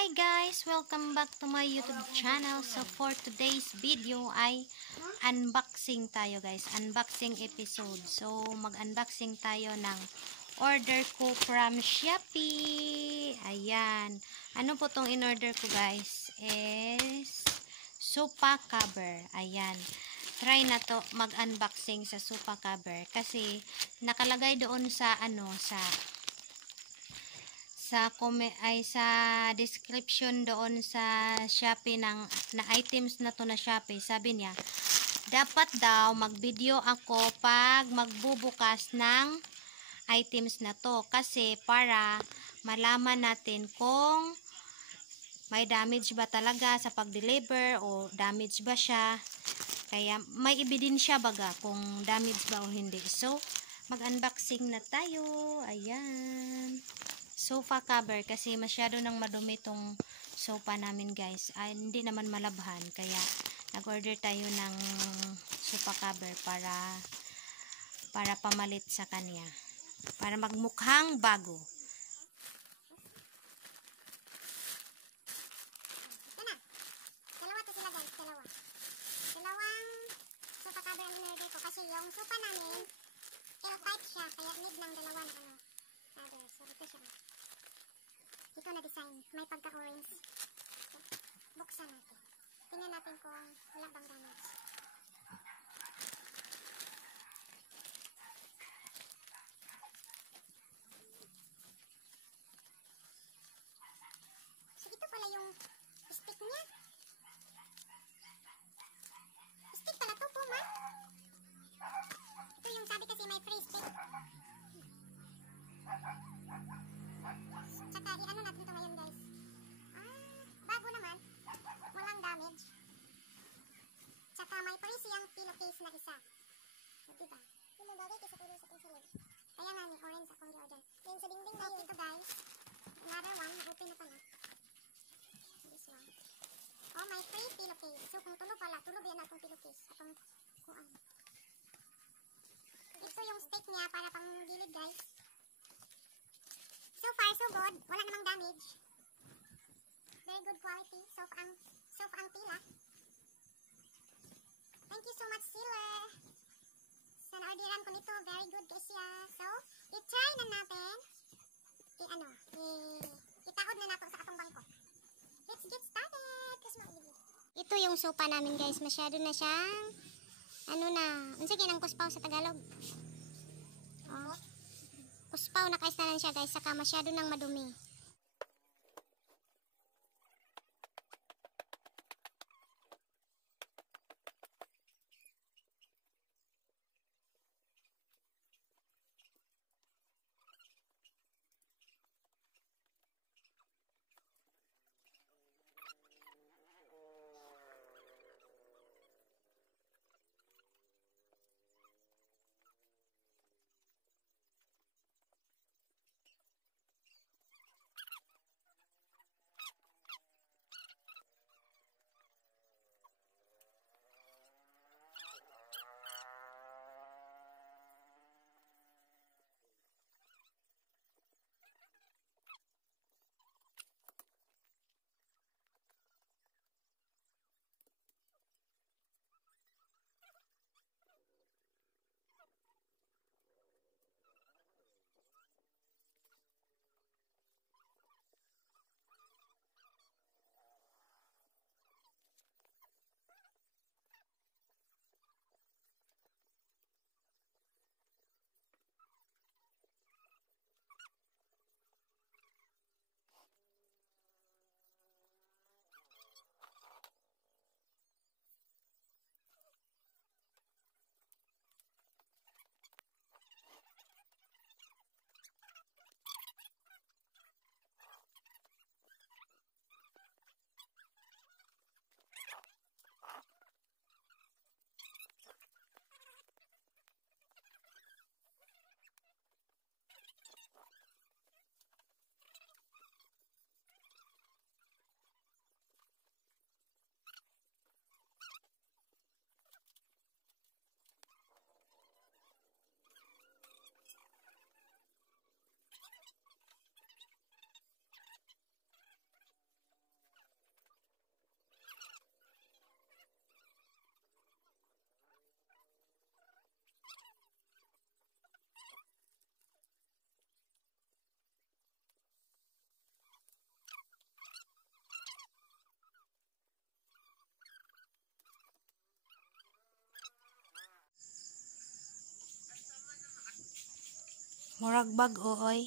Hi guys! Welcome back to my YouTube channel. So for today's video ay unboxing tayo guys. Unboxing episode. So mag-unboxing tayo ng order ko from Shopee. Ayan. Ano po tong in-order ko guys? Is sofa cover. Ayan. Try na to mag-unboxing sa sofa cover. Kasi nakalagay doon sa sa description doon sa Shopee na items na to na Shopee. Sabi niya, dapat daw mag-video ako pag magbubukas ng items na to kasi para malaman natin kung may damage ba talaga sa pag-deliver o damage ba siya. Kaya may ebidensya baga kung damage ba o hindi. So, mag-unboxing na tayo. Ayan. Sofa cover kasi masyado nang madumi tong sofa namin guys. Hindi naman malabhan kaya nag-order tayo ng sofa cover para pamalit sa kanya. Para magmukhang bago. Dalawa to sila guys, dalawa. Dalawang sofa cover ang in-order ko kasi yung sofa namin L-type siya kaya need ng dalawa na cover. So ito siya. Ito na design, may pagka-orange. So, buksan natin. Tingnan natin kung wala bang damage. So ito pala yung stick niya. Stick pala to po, ma. Ito yung sabi kasi may free stick. Tsaka i-ano natin ito ngayon guys. Bago naman. Walang damage. Tsaka may free siyang pillowcase na isa. So, diba? Yung bagay kasi puro sa pinsilin. Kaya nga ni orange akong i-order. Yung sa dingding na yun. Ito guys. Another one. Na-open na pala. This one. Oh, may free pillowcase. So kung tulo pala, tulo yan akong pillowcase. Atong kuan. Ito yung stick niya para pang gilid guys. So far so good. Wala namang damage. Very good quality. Soft ang pila. Thank you so much seller. Sa na-orderan ko nito, very good siya. So, i-try na natin. Itaod na nato sa atong bangko. Let's get started. Ito yung sopa namin guys. Masyado na siyang unsa gyud ang kuspaw sa Tagalog? Oh. Kuspaw na kaisa na siya guys. Saka masyado nang madumi. Murag bag-o oy.